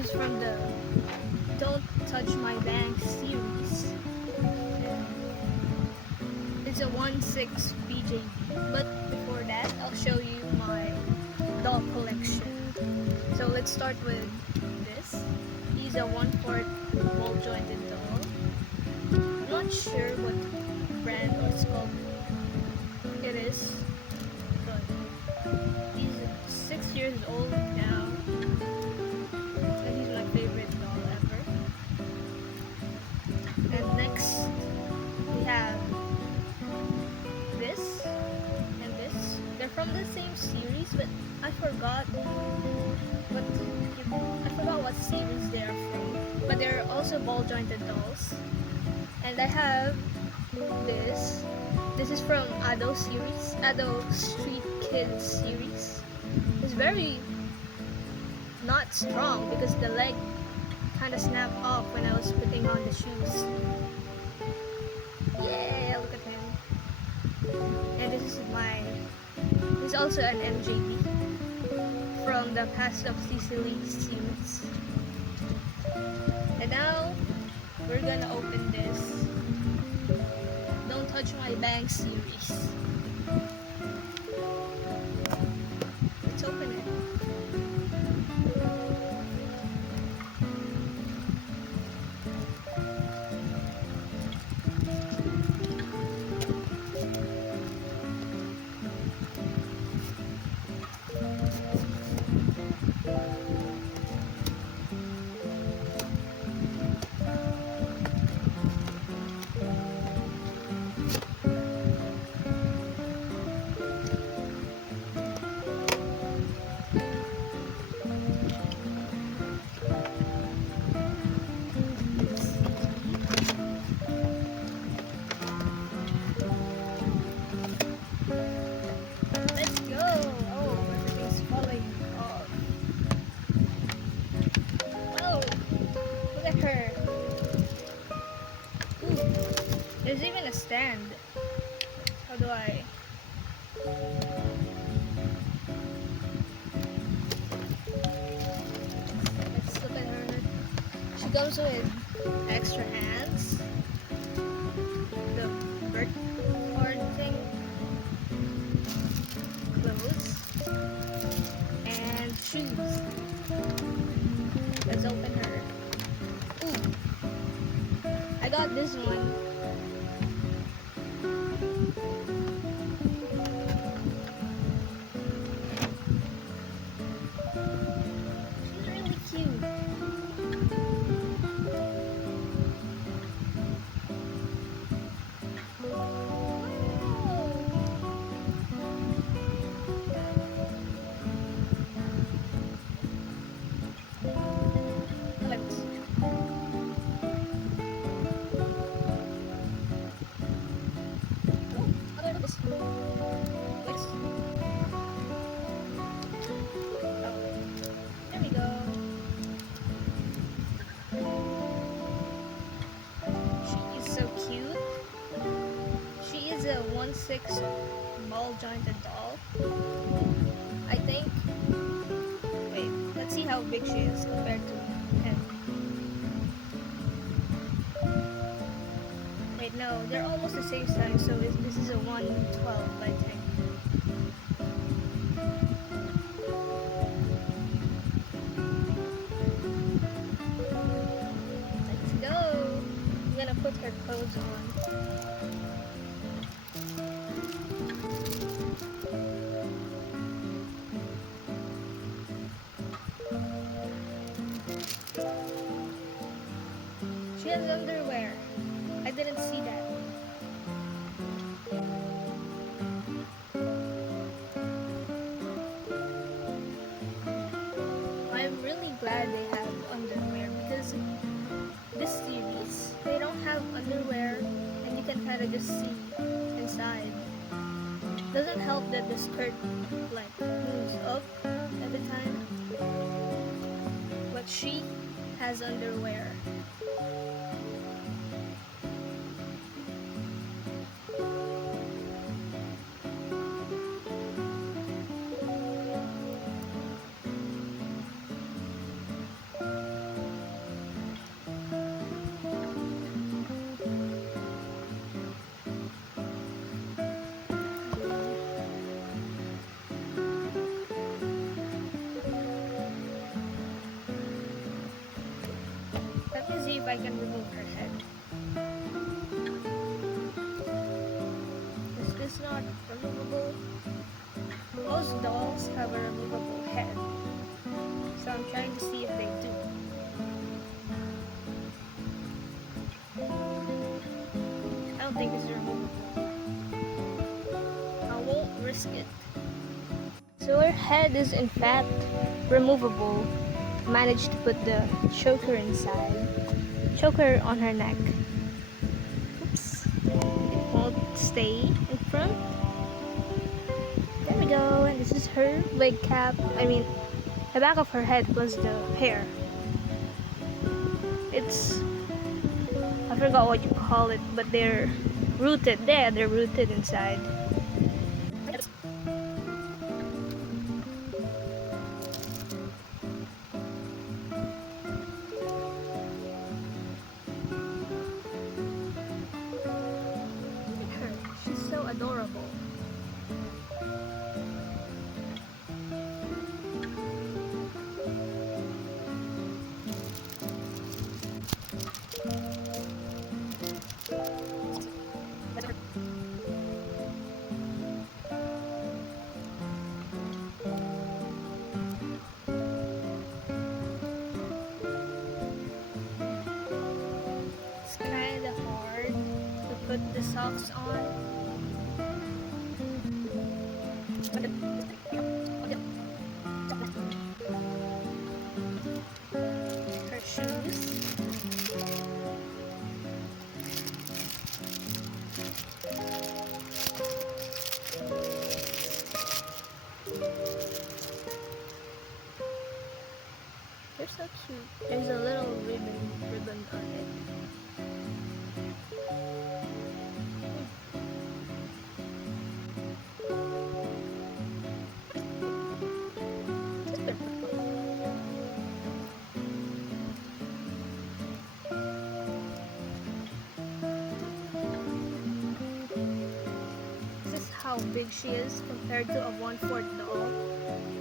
is from the Don't Touch My Bank series. It's a 1/6 BJB. But before that, I'll show you my doll collection. So let's start with this. He's a 1/4 ball jointed doll. I'm not sure what brand or sculpt it is, but he's 6 years old now, and he's my favorite doll ever. And next we have this and this. They're from the same series, but I forgot what series they are from. But they're also ball jointed dolls. And I have this. This is from Ado series, Ado Street Kids series. It's very not strong because the leg kind of snapped off when I was putting on the shoes. Yeah, look at him. And this is also an MJB from the Past of Sicily series. And now we're gonna open this Don't Touch My Bank series. Let's open it. Let's go! Oh, everything's falling off. Oh, look at her. Ooh, there's even a stand. How do I... Let's look at her. She comes with extra hands, the bird card thing, clothes, and shoes. Let's open her. Ooh, I got this one. She's really cute. Let's there we go. She is so cute. She is a 1/6 ball jointed doll. I think. Wait, let's see how big she is compared to him. Wait, no, they're almost the same size, so this is a 1/12, I think. Let's go! I'm gonna put her clothes on. She has underwear. I didn't see that. I'm really glad they have underwear because this series, they don't have underwear and you can kind of just see inside. Doesn't help that the skirt like moves up every time. But she has underwear. I can remove her head. Is this not removable? Most dolls have a removable head, so I'm trying to see if they do. I don't think this is removable. I won't risk it. So her head is in fact removable. Managed to put the choker inside. Choker on her neck. Oops. It won't stay in front. There we go. And this is her wig cap. I mean, the back of her head plus the hair. It's, I forgot what you call it, but they're rooted. There, they're rooted inside. She's so adorable. It's kind of hard to put the socks on. Her shoes. They're so cute. There's a little ribbon on it. This is how big she is compared to a 1/4 doll.